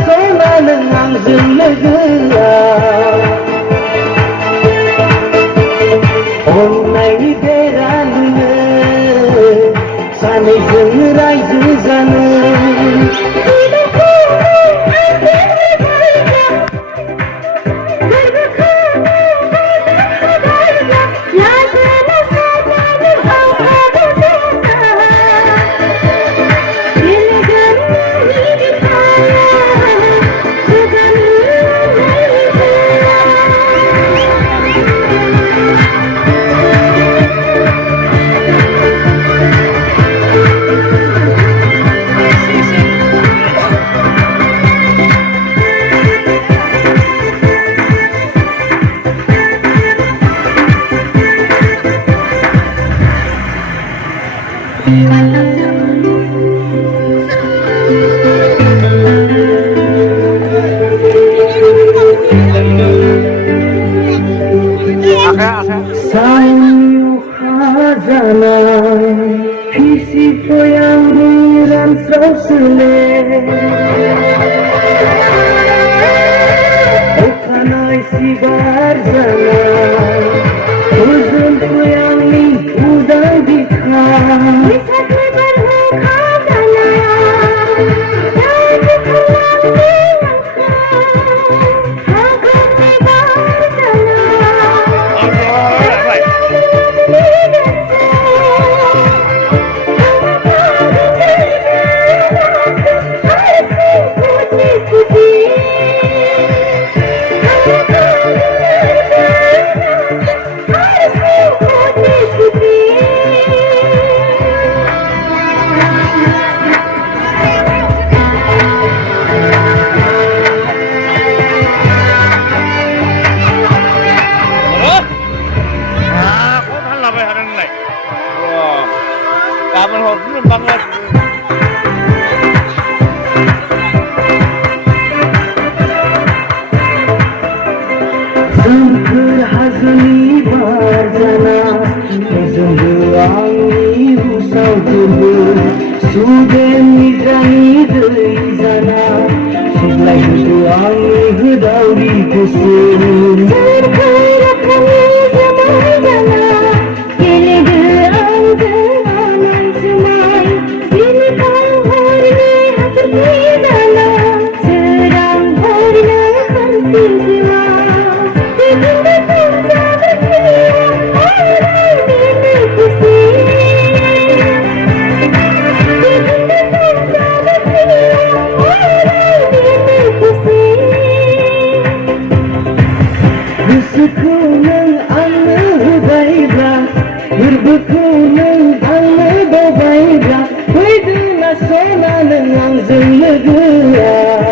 सना नों आंजों लोगोआ अन्नायनि बेरा नोङो सानैजों रायजो जानो Gwswkwo yang diransau sele Okanai sibar jana Gwswkwo yang ni udang dikha Wisatwe berhuka jana Yang dikhalang dilangka Hagur nebar jana Gaban hopsun banget. Sangkar hazani barjana, zunggu angi usau tubu, sudem nizani deizana, sublai hutu angi hudauri kusur. Sangkar kami zaman jana, kelegu Gwswkwo nang Angnw Hwbaiba Hwbaiba nang Angnw Hwbaiba Hwbaiba sona nang आंजों लोगोआ